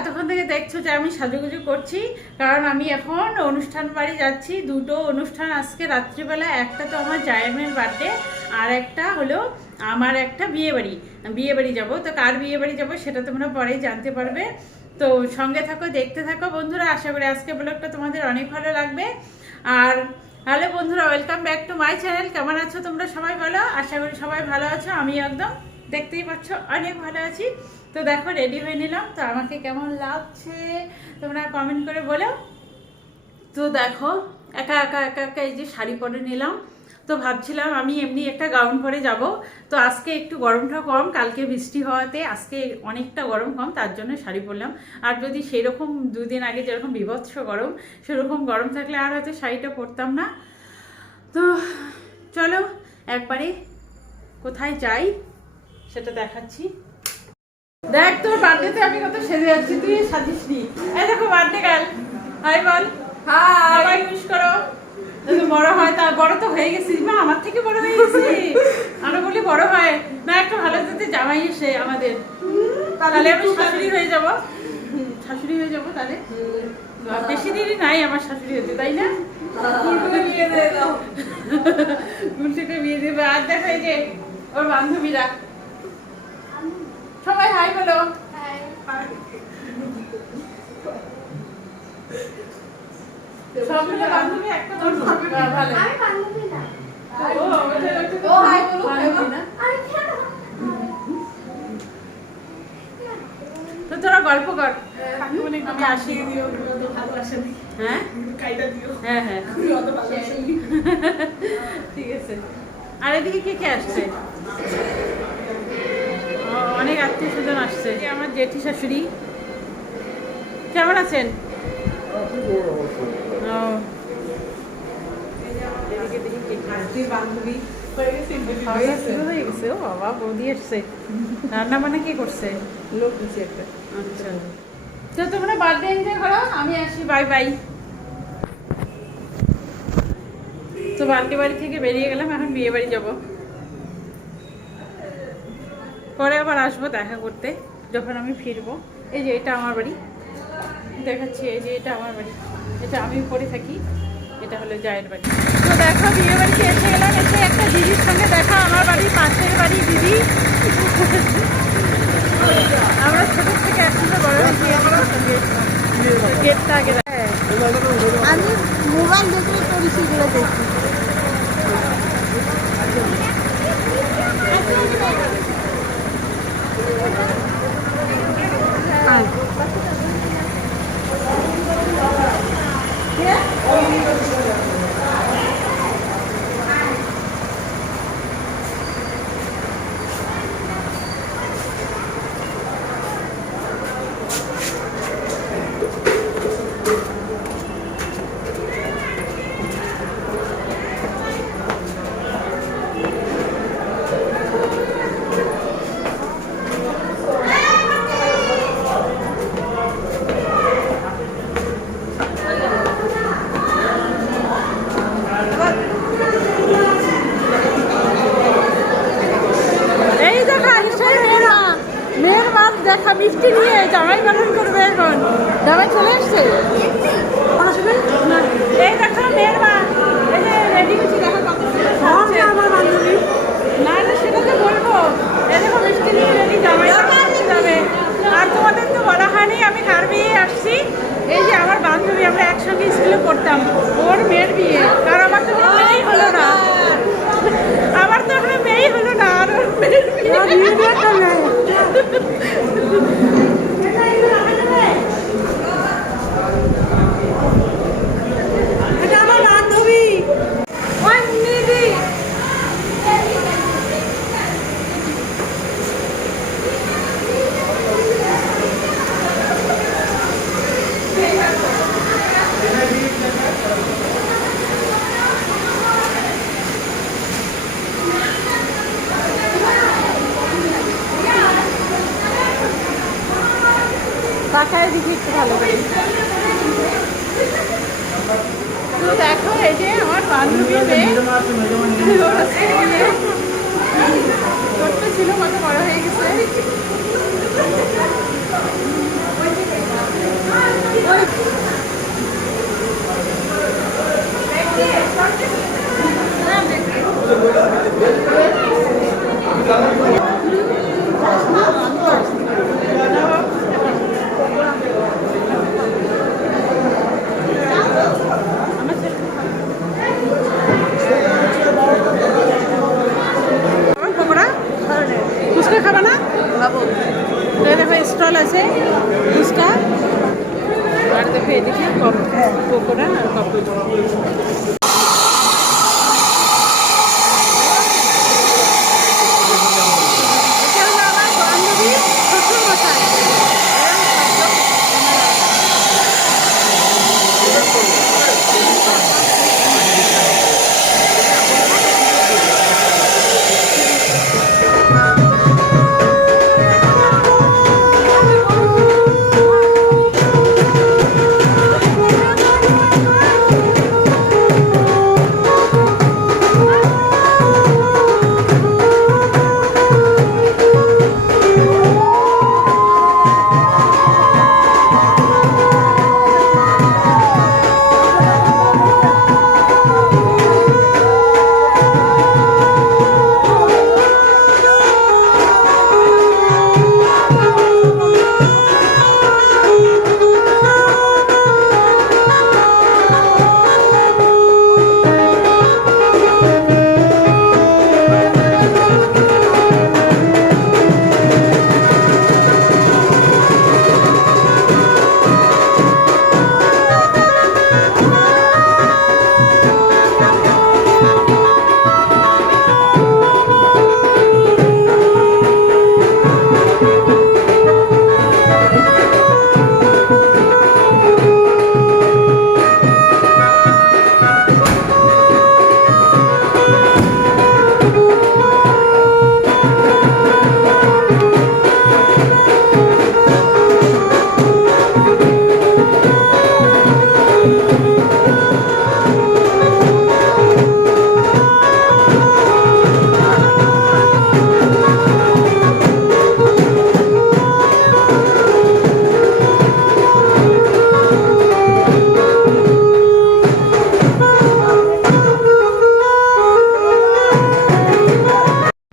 এতক্ষণ থেকে দেখছো যে আমি সাজুগুজু করছি, কারণ আমি এখন অনুষ্ঠান বাড়ি যাচ্ছি। দুটো অনুষ্ঠান আজকে রাত্রিবেলা, একটা তো আমার জায়েমের বার্থডে, আর একটা হলো আমার একটা বিয়ে বাড়ি যাবো। তো কার বিয়ে বাড়ি যাবো সেটা তোমরা পরেই জানতে পারবে। তো সঙ্গে থাকো, দেখতে থাকো বন্ধুরা। আশা করি আজকে ব্লগটা তোমাদের অনেক ভালো লাগবে। আর হ্যালো বন্ধুরা, welcome back to my channel. কেমন আছো তোমরা সবাই? ভালো, আশা করি সবাই ভালো আছো। আমি একদম দেখতেই পাচ্ছ অনেক ভালো আছি। তো দেখো রেডি হয়ে নিলাম, তো আমাকে কেমন লাগছে তোমরা কমেন্ট করে বলো। তো দেখো একা একা একা একা এই যে শাড়ি পরে নিলাম। তো ভাবছিলাম আমি এমনি একটা গাউন পরে যাব। তো আজকে একটু গরমটা কম, কালকে বৃষ্টি হওয়াতে আজকে অনেকটা গরম কম, তার জন্য শাড়ি পরলাম। আর যদি সেরকম দুদিন আগে যেরকম বিভৎস গরম, সেরকম গরম থাকলে আর হয়তো শাড়িটা পরতাম না। তো চলো একবারে কোথায় যাই সেটা দেখাচ্ছি। দেখ তোর বার্থডেতে আমি কত সেজে যাচ্ছি, তুই সাজিস নি। এই দেখো বার্থডে গার্ল, হাই বল। হাই, উইশ করো। বড় হয়, তা বড় তো হয়ে গেছিস মা, আমার থেকে বড় হয়ে গেছিস। আমরা বলি বড় হয় না, একটা ভালো যাতে জামাই এসে আমাদের, তাহলে আমি শাশুড়ি হয়ে যাব। শাশুড়ি হয়ে যাবো তাহলে। বেশি দিনই নাই আমার শাশুড়ি হতে, তাই না? গুলটিকে বিয়ে দেবে। আর দেখো এই যে ওর বান্ধবীরা সবাই হাই বলো। সবগুলো বান্ধবী একটা ভালো। তো তোরা গল্প কর, আমি আসি। হ্যাঁ হ্যাঁ হ্যাঁ ঠিক আছে। আর এদিকে কে কে আসছে? অনেক আত্মীয় স্বজন আসছে। আমার জেঠি শাশুড়ি। কেমন আছেন? বান্ধবী হয়ে গেছে। ও বাবা, বৌদি এসছে। রান্না বান্না কে করছে? লোক দিচ্ছে একটা। আচ্ছা, তো তোমরা বার্থডে এনজয় করো, আমি আসি। Bye bye. তো বার্থডে বাড়ি থেকে বেরিয়ে গেলাম, এখন বিয়ে বাড়ি যাবো। পরে আবার আসবো দেখা করতে যখন আমি ফিরবো। এই যে এটা আমার বাড়ি দেখাচ্ছি, এই যে এটা আমার বাড়ি, এটা আমি উপরে থাকি, এটা হলো জায়ের বাড়ি। তো দেখো বিয়ে বাড়িতে এসে গেলাম, এসে একটা দিদির সঙ্গে দেখা, আমার বাড়ি পাশের বাড়ি দিদি। আমরা ছোটোর থেকে একসাথে বড় হয়েছি, গেটটা আগে। আমি মোবাইল দেখে করেছি, এগুলো দেখি। দেখা মিষ্টি নিয়ে জামাই পালন করবে এখন। জামাই চলে এসছে। এই দেখো মেয়ের মা, এই যে রেডি হচ্ছে, দেখো কত সুন্দর আমার বান্ধবী। না না, সেটা তো বলবো। এই দেখো মিষ্টি নিয়ে রেডি, জামাই পালন যাবে। আর তোমাদের তো বলা হয়নি আমি কার বিয়ে আসছি। এই যে আমার বান্ধবী, আমরা একসঙ্গে স্কুলে পড়তাম, ওর মেয়ের বিয়ে। আর আমার তো মেয়েই হলো না, আমার তো এখনো মেয়েই হলো না, আর ওর মেয়ের বিয়ে। তাকায় দেখি একটু ভালো করে। তো দেখো এই যে আমার বান্ধবী ছোট্ট ছিল, কত বড় হয়ে গেছে। খাবা না? দেখো স্টল আছে ফুচকা, আর দেখো এদিকে পকোড়া আর কফি।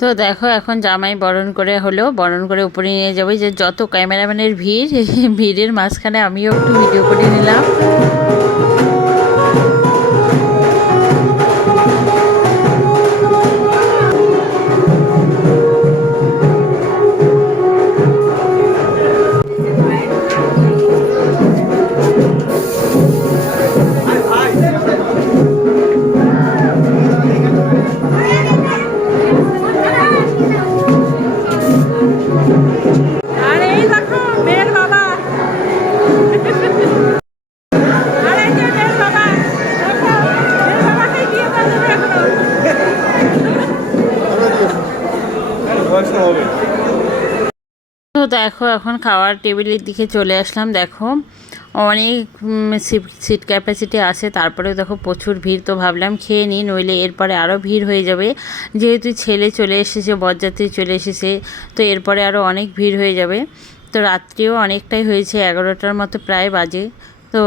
তো দেখো এখন জামাই বরণ করে হলো, বরণ করে উপরে নিয়ে যাবো। যে যত ক্যামেরাম্যানের ভিড়, ভিড়ের মাঝখানে আমিও একটু ভিডিও করে নিলাম। আর এই দেখো মেয়ের বাবা, আর এই যে মেয়ের বাবা, দেখো, মেয়ের বাবাকে বিয়ে করে দেবে এখনো। তো দেখো এখন খাওয়ার টেবিলের দিকে চলে আসলাম। দেখো অনেক সিট ক্যাপাসিটি আছে, তারপরেও দেখো প্রচুর ভিড়। তো ভাবলাম খেয়ে নিই, নইলে এরপরে আরও ভিড় হয়ে যাবে। যেহেতু ছেলে চলে এসেছে, বরযাত্রী চলে এসেছে, তো এরপরে আরও অনেক ভিড় হয়ে যাবে। তো রাত্রিও অনেকটাই হয়েছে, 11টার মতো প্রায় বাজে। তো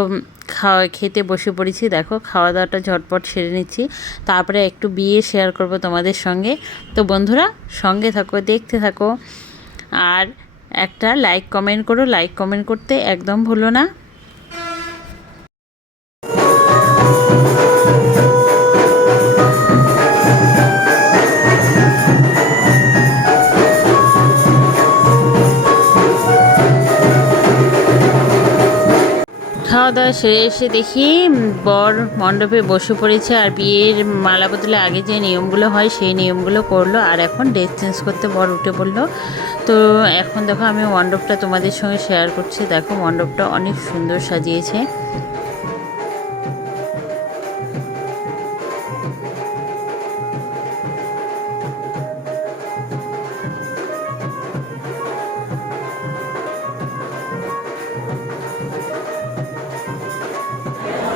খেতে বসে পড়েছি। দেখো খাওয়া দাওয়াটা ঝটপট সেরে নিচ্ছি, তারপরে একটু বিয়ে শেয়ার করব তোমাদের সঙ্গে। তো বন্ধুরা সঙ্গে থাকো, দেখতে থাকো, আর একটা লাইক কমেন্ট করো। লাইক কমেন্ট করতে একদম ভুলো না। খাওয়া দাওয়া সেরে এসে দেখি বর মণ্ডপে বসে পড়েছে, আর বিয়ের মালা বদলে আগে যে নিয়মগুলো হয় সেই নিয়মগুলো করলো। আর এখন ড্রেস চেঞ্জ করতে বর উঠে পড়লো। তো এখন দেখো আমি মণ্ডপটা তোমাদের সঙ্গে শেয়ার করছি। দেখো মণ্ডপটা অনেক সুন্দর সাজিয়েছে।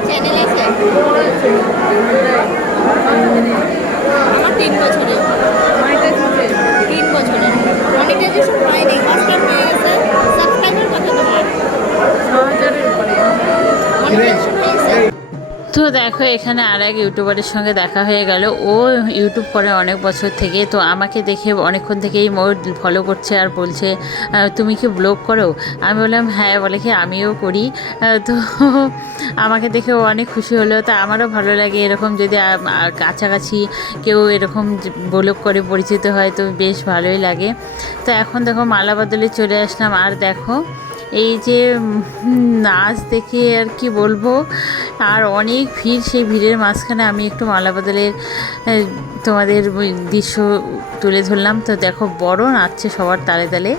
চ্যানেলে আমার 3 বছরের, 3 বছরের মনিটাইজেশন হয়নি, ফার্স্ট টাইম হয়ে গেছে। সাবস্ক্রাইবার কত তোমার? 6000-এর উপরে মনিটাইজেশন হয়েছে। তো দেখো এখানে আর এক ইউটিউবারের সঙ্গে দেখা হয়ে গেল। ও ইউটিউব করে অনেক বছর থেকে, তো আমাকে দেখে অনেকক্ষণ থেকেই মোর ফলো করছে আর বলছে তুমি কি ব্লগ করো? আমি বললাম হ্যাঁ। বলে কি আমিও করি। তো আমাকে দেখে ও অনেক খুশি হলো। তা আমারও ভালো লাগে এরকম যদি কাছাকাছি কেউ এরকম ব্লগ করে পরিচিত হয়, তো বেশ ভালোই লাগে। তো এখন দেখো মালা বদলে চলে আসলাম। আর দেখো এই যে নাচ দেখে আর কি বলবো, আর অনেক ভিড়। সেই ভিড়ের মাঝখানে আমি একটু মালা বদলের তোমাদের দৃশ্য তুলে ধরলাম। তো দেখো বড় নাচছে সবার তালে তালে।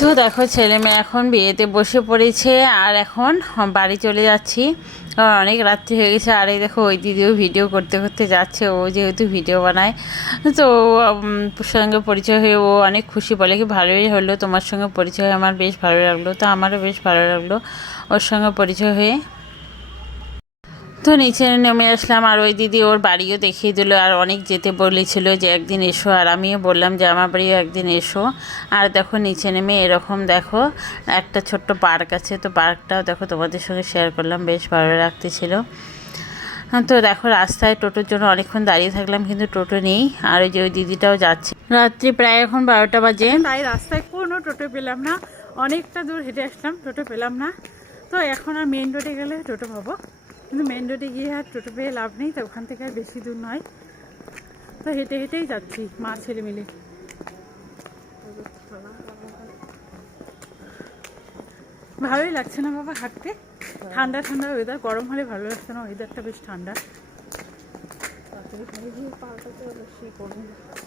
তো দেখো ছেলে মেয়ে এখন বিয়েতে বসে পড়েছে আর এখন বাড়ি চলে যাচ্ছি, কারণ অনেক রাত্রি হয়ে গেছে। আর এই দেখো ওই দিদিও ভিডিও করতে করতে যাচ্ছে, ও যেহেতু ভিডিও বানায়। তো সঙ্গে পরিচয় হয়ে ও অনেক খুশি, বলে কি ভালোই হলো, তোমার সঙ্গে পরিচয় হয়ে আমার বেশ ভালো লাগলো। তো আমারও বেশ ভালো লাগলো ওর সঙ্গে পরিচয় হয়ে। তো নিচে নেমে আসলাম আর ওই দিদি ওর বাড়িও দেখিয়ে দিল, আর অনেক যেতে বলেছিল যে একদিন এসো, আর আমিও বললাম যে আমার বাড়িও একদিন এসো। আর দেখো নিচে নেমে এরকম দেখো একটা ছোট্ট পার্ক আছে, তো পার্কটাও দেখো তোমাদের সঙ্গে শেয়ার করলাম, বেশ ভালো লাগতেছিল। তো দেখো রাস্তায় টোটোর জন্য অনেকক্ষণ দাঁড়িয়ে থাকলাম, কিন্তু টোটো নেই। আর ওই যে ওই দিদিটাও যাচ্ছে, রাত্রি প্রায় এখন 12টা বাজে, তাই রাস্তায় কোনো টোটো পেলাম না, অনেকটা দূর হেঁটে আসলাম, টোটো পেলাম না। তো এখন আর মেন রোডে গেলে টোটো পাবো, কিন্তু মেন রোডে গিয়ে আর টোটো পেয়ে লাভ নেই, তো ওখান থেকে আর বেশি দূর নয়। তো হেঁটে হেঁটেই যাচ্ছি মা ছেলে মিলে। ভালোই লাগছে না বাবা হাঁটতে, ঠান্ডা ঠান্ডা ওয়েদার, গরম হলে ভালো লাগছে না, ওয়েদারটা বেশ ঠান্ডা।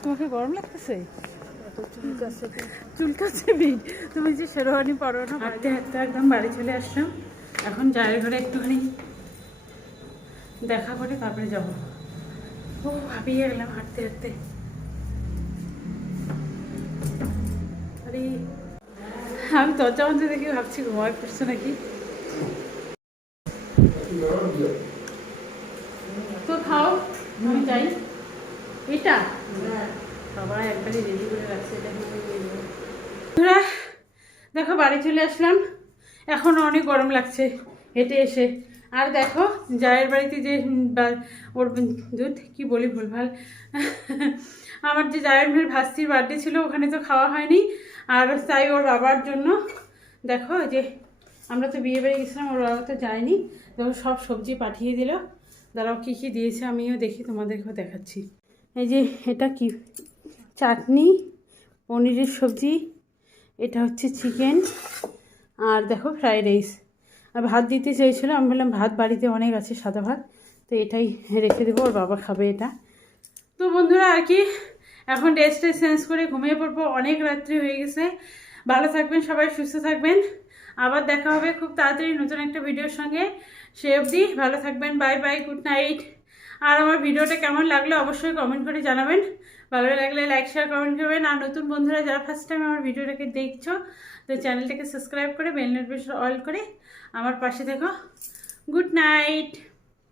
তোমাকে গরম লাগতেছে? চুলকাচ্ছে ভিড়, তুমি যে শেরওয়ানি পরো না। হাঁটতে হাঁটতে একদম বাড়ি চলে আসলাম, এখন জায়ের ঘরে একটুখানি দেখা করে তারপরে যাবো। ও ভাবিয়ে গেলাম হাঁটতে হাঁটতে। আরে আমি দরজা বন্ধ দেখে ভাবছি ঘুমায় পড়ছে নাকি। তো খাও, আমি যাই। এটা সবাই একবারই রেডি করে রাখছে, এটা দেখো বাড়ি চলে আসলাম, এখন অনেক গরম লাগছে হেঁটে এসে। আর দেখো জায়ের বাড়িতে যে ওর দুধ কি বলি ভুলভাল, আমার যে জায়ের মেয়ের ভাস্তির বার্থডে ছিল, ওখানে তো খাওয়া হয়নি, আর তাই ওর বাবার জন্য দেখো যে আমরা তো বিয়ে বাড়ি গেছিলাম, ওর বাবা তো যায়নি, দেখো সব সবজি পাঠিয়ে দিল। দাঁড়াও কী কী দিয়েছে আমিও দেখি, তোমাদেরকেও দেখাচ্ছি। এই যে এটা কি চাটনি, পনিরের সবজি, এটা হচ্ছে চিকেন, আর দেখো ফ্রাইড রাইস। আর ভাত দিতে চেয়েছিলো, আমি বললাম ভাত বাড়িতে অনেক আছে, সাদা ভাত, তো এটাই রেখে দেবো, ওর বাবা খাবে এটা। তো বন্ধুরা আর কি, এখন ড্রেসটা চেঞ্জ করে ঘুমিয়ে পড়বো, অনেক রাত্রি হয়ে গেছে। ভালো থাকবেন সবাই, সুস্থ থাকবেন, আবার দেখা হবে খুব তাড়াতাড়ি নতুন একটা ভিডিওর সঙ্গে। সে অবধি ভালো থাকবেন, বাই বাই, গুড নাইট। আর আমার ভিডিওটা কেমন লাগলো অবশ্যই কমেন্ট করে জানাবেন, ভালো লাগলে লাইক শেয়ার কমেন্ট করবেন। আর নতুন বন্ধুরা যারা ফার্স্ট টাইম আমার ভিডিওটাকে দেখছো, তো চ্যানেলটাকে সাবস্ক্রাইব করে বেল নোটিফিকেশন অল করে আমার পাশে থেকো। Good night.